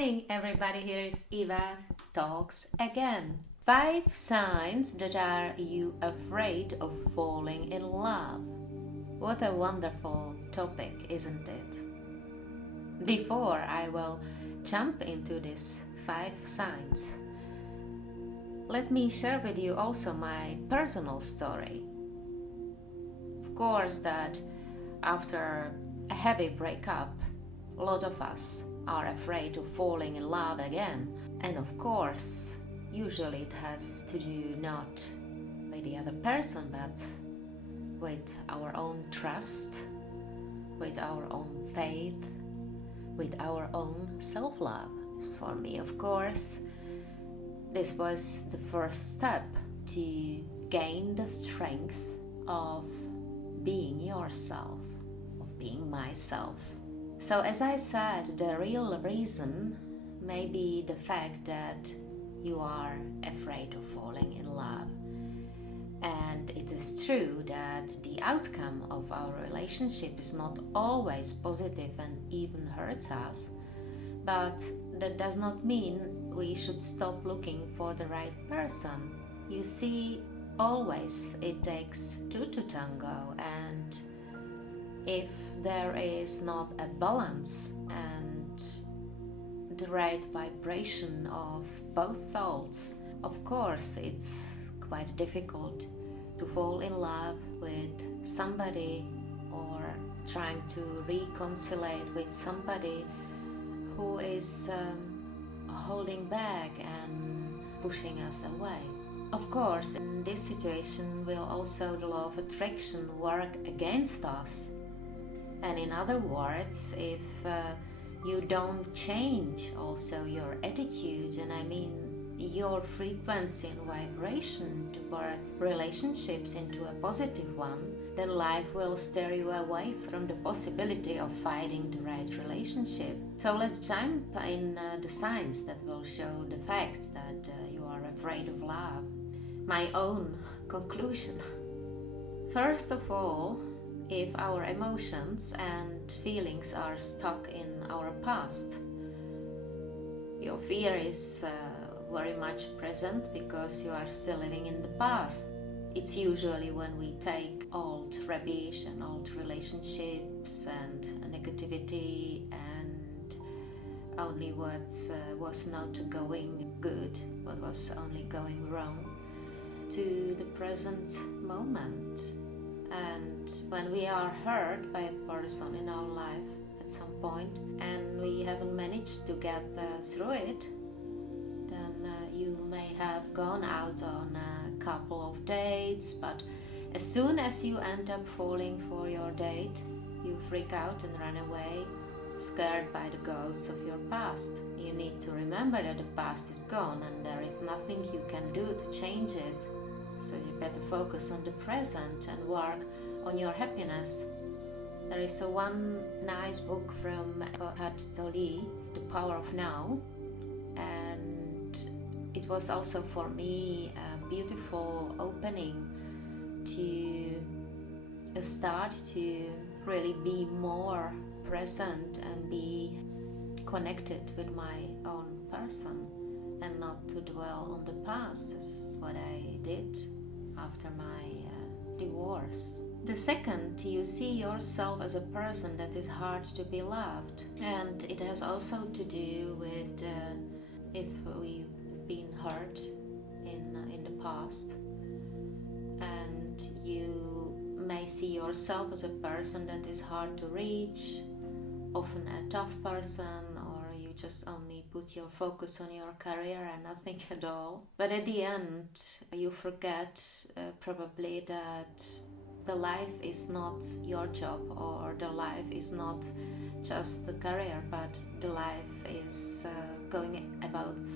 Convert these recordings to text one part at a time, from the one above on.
morning, everybody. Here is Eva Talks again. 5 signs that are you afraid of falling in love. What a wonderful topic, isn't it? Before I will jump into these 5 signs, let me share with you also my personal story. Of course, that after a heavy breakup, a lot of us are afraid of falling in love again. And of course, usually it has to do not with the other person, but with our own trust, with our own faith, with our own self-love. For me, of course, this was the first step to gain the strength of being yourself, of being myself. So as I said, the real reason may be the fact that you are afraid of falling in love. And it is true that the outcome of our relationship is not always positive and even hurts us, but that does not mean we should stop looking for the right person. You see, always it takes two to tango, and if there is not a balance and the right vibration of both souls, of course it's quite difficult to fall in love with somebody or trying to reconcile with somebody who is holding back and pushing us away. Of course, in this situation will also the law of attraction work against us. And in other words, if you don't change also your attitude, and I mean your frequency and vibration toward relationships into a positive one, then life will steer you away from the possibility of finding the right relationship. So let's jump in the signs that will show the fact that you are afraid of love. My own conclusion. First of all, if our emotions and feelings are stuck in our past, your fear is very much present because you are still living in the past. It's usually when we take old rubbish and old relationships and negativity and only what was not going good, what was only going wrong, to the present moment. And when we are hurt by a person in our life at some point and we haven't managed to get through it, then you may have gone out on a couple of dates, but as soon as you end up falling for your date, you freak out and run away, scared by the ghosts of your past. You need to remember that the past is gone and there is nothing you can do to change it. So you better focus on the present and work on your happiness. There is one nice book from Eckhart Tolle, The Power of Now, and it was also for me a beautiful opening to start to really be more present and be connected with my own person and not to dwell on the past, is what I did after my divorce. The second, you see yourself as a person that is hard to be loved, and it has also to do with if we've been hurt in the past, and you may see yourself as a person that is hard to reach, often a tough person, or you just only put your focus on your career and nothing at all. But at the end, you forget probably that the life is not your job, or the life is not just the career, but the life is going about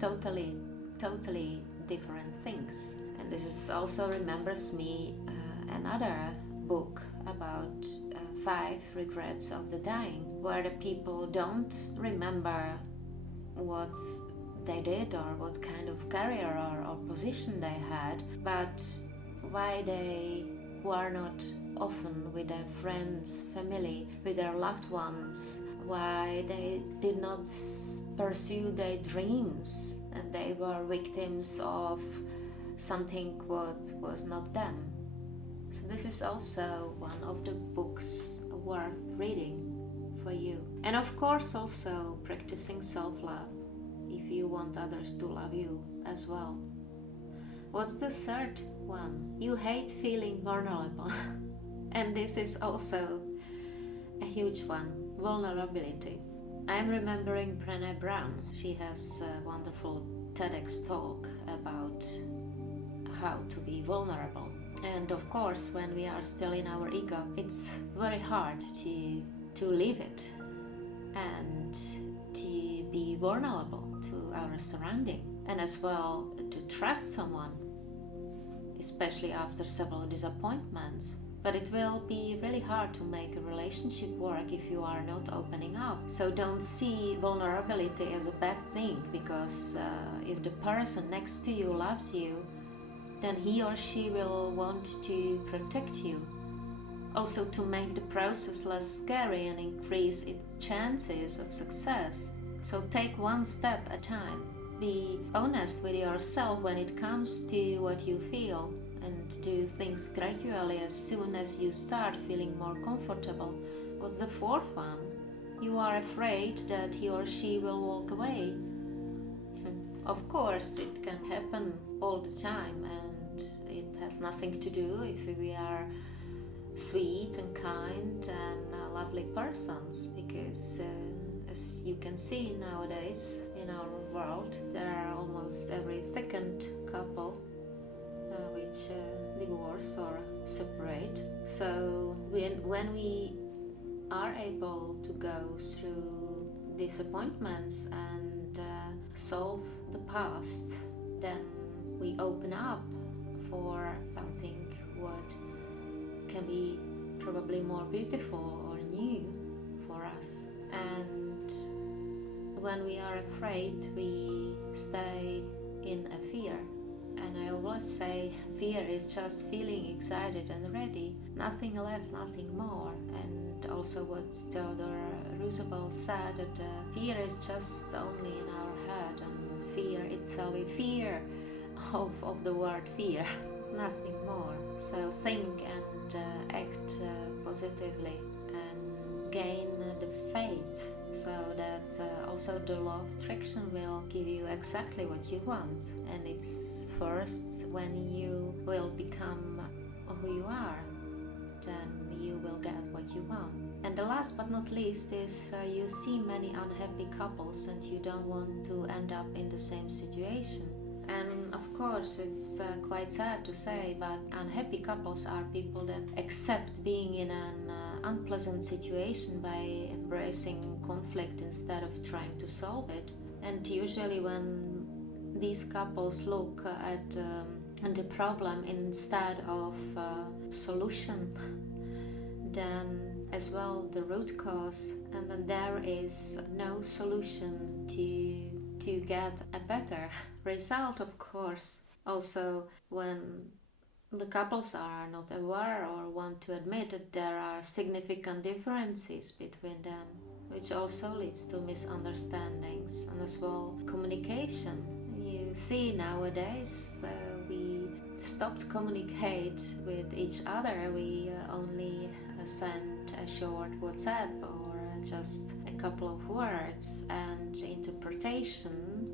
totally different things. And this is also remembers me another book about 5 regrets of the dying, where the people don't remember what they did or what kind of career or position they had, but why they were not often with their friends, family, with their loved ones, why they did not pursue their dreams, and they were victims of something what was not them. So this is also one of the books worth reading for you. And of course also practicing self-love if you want others to love you as well. What's the third one? You hate feeling vulnerable. And this is also a huge one, vulnerability. I'm remembering Brené Brown. She has a wonderful TEDx talk about how to be vulnerable. And of course, when we are still in our ego, it's very hard to leave it and to be vulnerable to our surrounding, and as well to trust someone, especially after several disappointments. But it will be really hard to make a relationship work if you are not opening up. So don't see vulnerability as a bad thing, because if the person next to you loves you, then he or she will want to protect you. Also to make the process less scary and increase its chances of success. So take one step at a time. Be honest with yourself when it comes to what you feel, and do things gradually as soon as you start feeling more comfortable. What's the fourth one? You are afraid that he or she will walk away. Of course, it can happen all the time, and it has nothing to do if we are sweet and kind and lovely persons, because as you can see nowadays in our world, there are almost every second couple which divorce or separate. So when we are able to go through disappointments and solve the past, then we open up for something what can be probably more beautiful or new for us. And when we are afraid, we stay in a fear. And I always say fear is just feeling excited and ready, nothing less, nothing more. And also what Theodore Roosevelt said, that fear is just only in our head, and fear itself is fear of the word fear, nothing more. So think and act positively and gain the faith, so that also the law of attraction will give you exactly what you want. And it's first when you will become who you are, then you will get what you want. And the last but not least is you see many unhappy couples and you don't want to end up in the same situation. And of course it's quite sad to say, but unhappy couples are people that accept being in an unpleasant situation by embracing conflict instead of trying to solve it. And usually when these couples look at the problem instead of solution, then as well the root cause, and then there is no solution to get a better result, of course. Also, when the couples are not aware or want to admit that there are significant differences between them, which also leads to misunderstandings and as well communication. You see nowadays we stopped communicate with each other. We only send a short WhatsApp or just a couple of words, and interpretation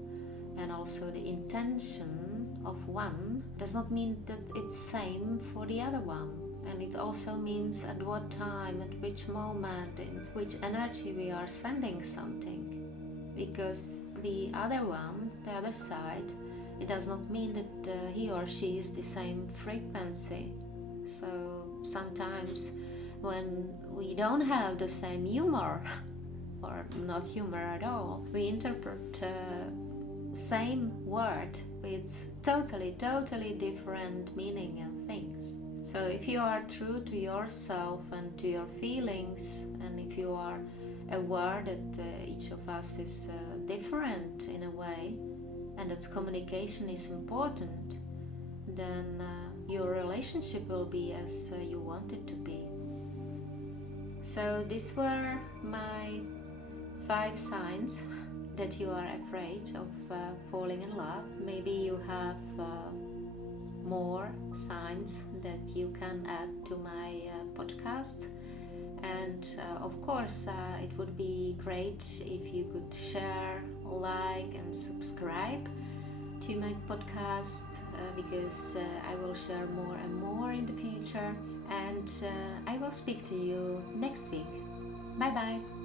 and also the intention of one does not mean that it's same for the other one. And it also means at what time, at which moment, in which energy we are sending something. Because the other one, the other side, it does not mean that he or she is the same frequency. So sometimes when we don't have the same humor, or not humor at all, we interpret same word with totally different meaning and things. So if you are true to yourself and to your feelings, and if you are aware that each of us is different in a way, and that communication is important, then your relationship will be as you want it to be. So these were my 5 signs that you are afraid of falling in love. Maybe you have more signs that you can add to my podcast. And of course, it would be great if you could share, like, and subscribe to my podcast because I will share more and more in the future. And I will speak to you next week. Bye bye.